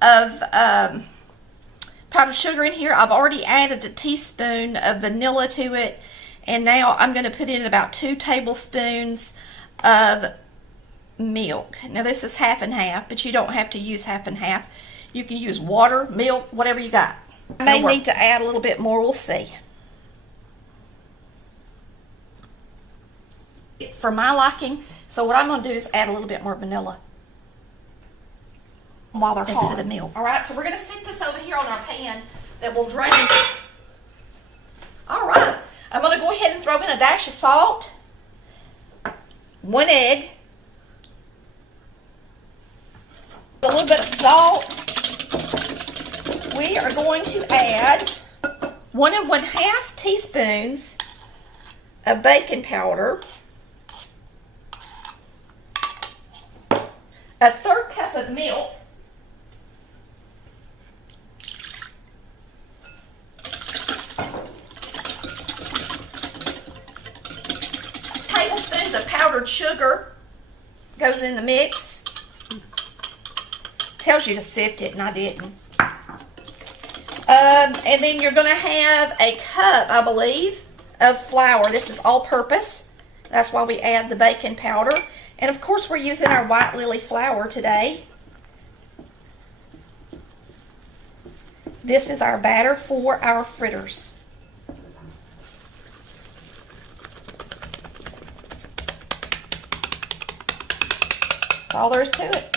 of powdered sugar in here. I've already added a teaspoon of vanilla to it, and now I'm going to put in about 2 tablespoons of milk. Now this is half and half, but you don't have to use half and half. You can use water, milk, whatever you got. I may need to add a little bit more, we'll see. For my liking, so what I'm going to do is add a little bit more vanilla while they're hot instead of milk. Alright, so we're going to sit this over here on our pan that will drain. Alright, I'm going to go ahead and throw in a dash of salt, 1 egg, a little bit of salt. We are going to add 1 1/2 teaspoons of baking powder, a 1/3 cup of milk, tablespoons of powdered sugar goes in the mix. Tells you to sift it, and I didn't. And then you're going to have a cup, I believe, of flour. This is all-purpose. That's why we add the baking powder. And of course, we're using our white lily flour today. This is our batter for our fritters. That's all there is to it.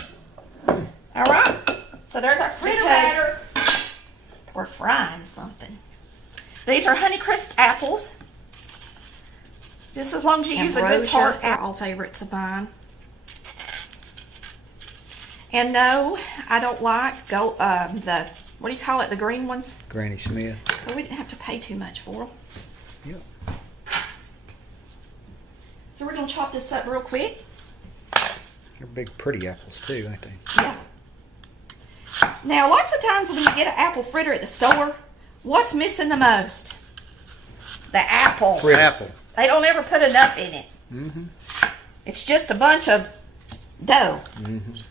All right. So there's our fritter batter. We're frying something. These are Honeycrisp apples. Just as long as you use a good tart apple. All favorites of mine. And no, I don't like the, what do you call it, the green ones? Granny Smith. So we didn't have to pay too much for them. Yep. So we're going to chop this up real quick. They're big pretty apples too, ain't they? Yeah. Now, lots of times when you get an apple fritter at the store, what's missing the most? The apple. Apple. They don't ever put enough in it. Mm-hmm. It's just a bunch of dough,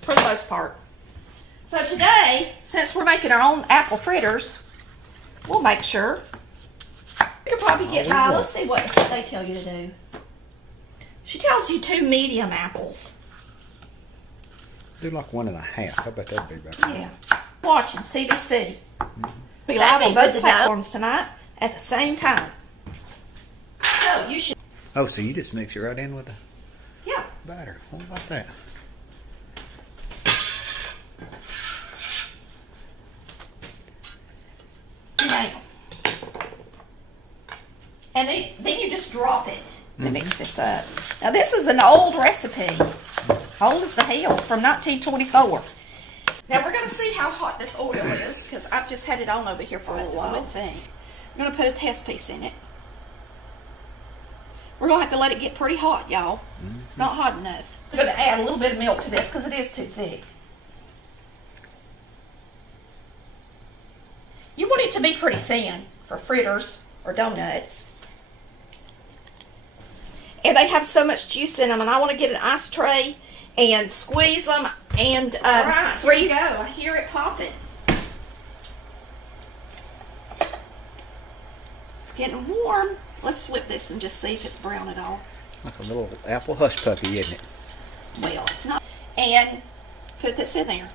for the most part. So today, since we're making our own apple fritters, we'll make sure. You'll probably get by. Let's see what they tell you to do. She tells you 2 medium apples. Do like 1 1/2. I bet that'd be better. Yeah. Watching CBC. We live on both platforms tonight at the same time. So you should. Oh, so you just mix it right in with the Yeah. batter. What about that? Now. And then you just drop it and mix this up. Now this is an old recipe. Old as the hell, from 1924. Now we're going to see how hot this oil is, because I've just had it on over here for a little while. I'm going to put a test piece in it. We're going to have to let it get pretty hot, y'all. It's not hot enough. I'm going to add a little bit of milk to this, because it is too thick. You want it to be pretty thin for fritters or donuts. And they have so much juice in them, and I want to get an ice tray and squeeze them and freeze. Here we go. I hear it popping. It's getting warm. Let's flip this and just see if it's brown at all. Like a little apple hush puppy, isn't it? Well, it's not. And put this in there.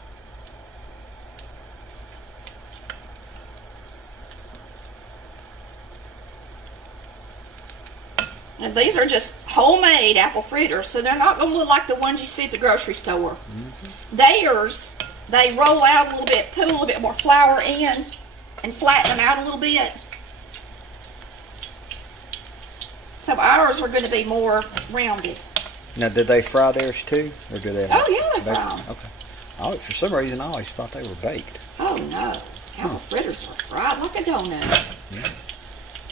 And these are just homemade apple fritters, so they're not going to look like the ones you see at the grocery store. Theirs, they roll out a little bit, put a little bit more flour in, and flatten them out a little bit. So ours are going to be more rounded. Now, did they fry theirs too, or do they? Oh yeah, they fry them. Okay. Oh, for some reason, I always thought they were baked. Oh no, apple fritters are fried like a donut. Yeah.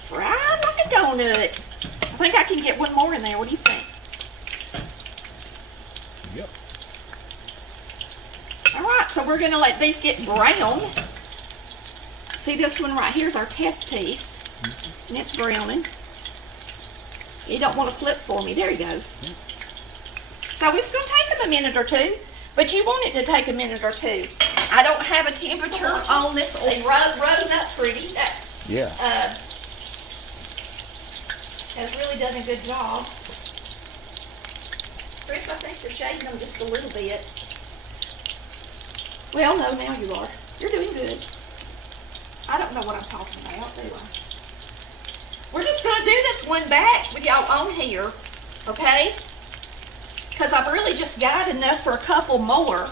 Fried like a donut. I think I can get one more in there. What do you think? Yep. All right, so we're going to let these get brown. See, this one right here is our test piece, and it's browning. You don't want to flip for me. There he goes. So it's going to take them a minute or two, but you want it to take a minute or two. I don't have a temperature on this. They rose up pretty. Yeah. Has really done a good job. Chris, I think you're shading them just a little bit. Well, no, now you are. You're doing good. I don't know what I'm talking about, do I? We're just going to do this one batch with y'all on here, okay? Because I've really just got enough for a couple more.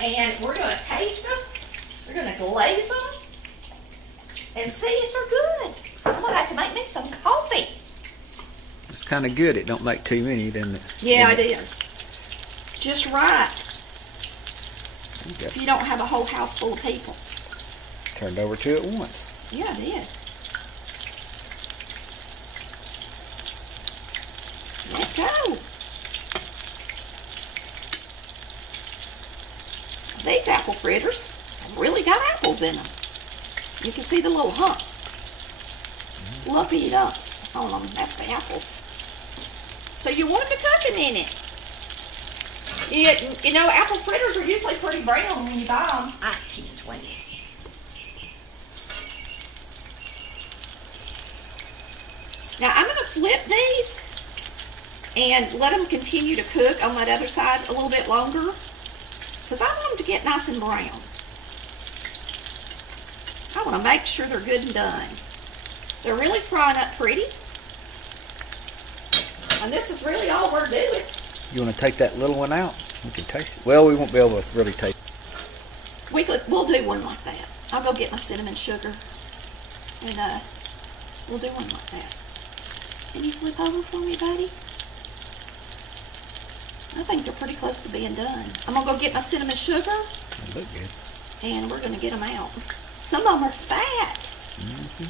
And we're going to taste them. We're going to glaze them. And see if they're good. I'm going to have to make me some coffee. It's kind of good. It don't make too many, doesn't it? Yeah, it is. Just right. If you don't have a whole house full of people. Turned over two at once. Yeah, I did. Let's go. These apple fritters have really got apples in them. You can see the little humps. Lumpy lumps on them. That's the apples. So you want them to cooking in it. You know, apple fritters are usually pretty brown when you buy them. I 10-20s. Now I'm going to flip these and let them continue to cook on that other side a little bit longer because I want them to get nice and brown. I want to make sure they're good and done. They're really frying up pretty. And this is really all we're doing. You want to take that little one out? We can taste it. Well, we won't be able to really taste it. We'll do one like that. I'll go get my cinnamon sugar. And we'll do one like that. Can you flip over for me, buddy? I think they're pretty close to being done. I'm going to go get my cinnamon sugar. They look good. And we're going to get them out. Some of them are fat. Mm-hmm.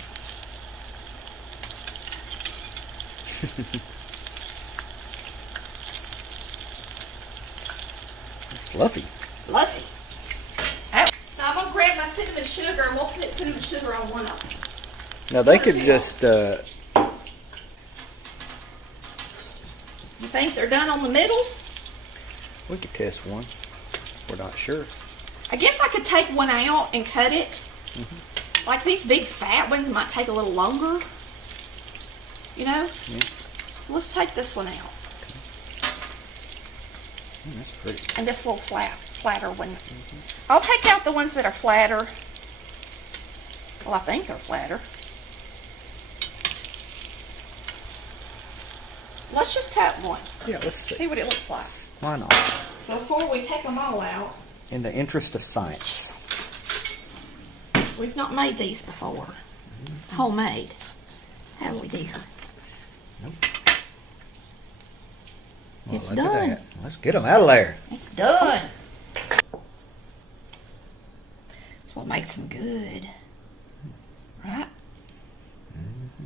Fluffy. Fluffy. So I'm going to grab my cinnamon sugar and we'll put cinnamon sugar on one of them. Now they could just... You think they're done on the middle? We could test one. We're not sure. I guess I could take one out and cut it. Mm-hmm. Like these big fat ones might take a little longer. You know? Yeah. Let's take this one out. That's pretty. And this little flatter one. Mm-hmm. I'll take out the ones that are flatter. Well, I think they're flatter. Let's just cut one. Yeah, let's See what it looks like. Why not? Before we take them all out. In the interest of science. We've not made these before. Mm-hmm. Homemade. Have we, dear? Nope. Well, It's look done. At that. Let's get them out of there. It's done. That's what makes them good. Right? Mm-hmm.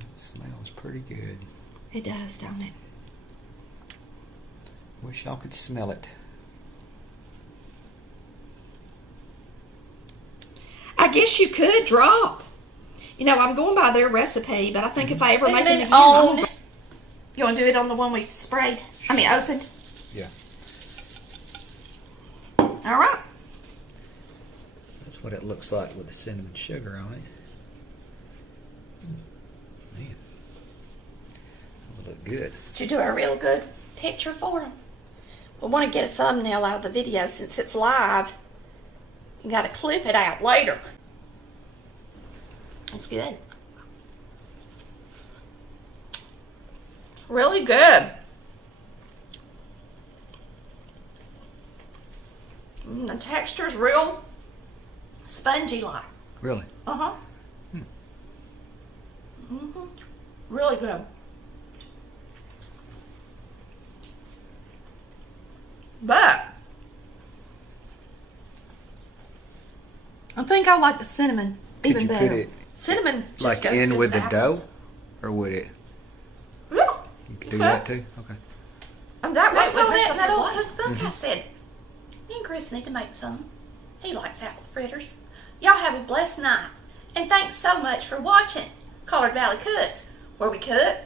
It smells pretty good. It does, don't it? Wish y'all could smell it. I guess you could drop. You know, I'm going by their recipe, but I think if I ever make it on. again, you want to do it on the one we sprayed? I mean, opened. Yeah. All right. So that's what it looks like with the cinnamon sugar on it. Man, that would look good. Did you do a real good picture for them? We want to get a thumbnail out of the video since it's live. You got to clip it out later. It's good. Really good. The texture's real spongy like. Really? Uh-huh. Really good. But I think I like the cinnamon even you better. put it Cinnamon just like goes in good with the apples. dough? Or would it? Yeah. You could do that too? Okay. And that I saw way that old cookbook. I said, me and Chris need to make some. He likes apple fritters. Y'all have a blessed night. And thanks so much for watching Collard Valley Cooks, where we cook,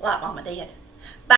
like Mama did.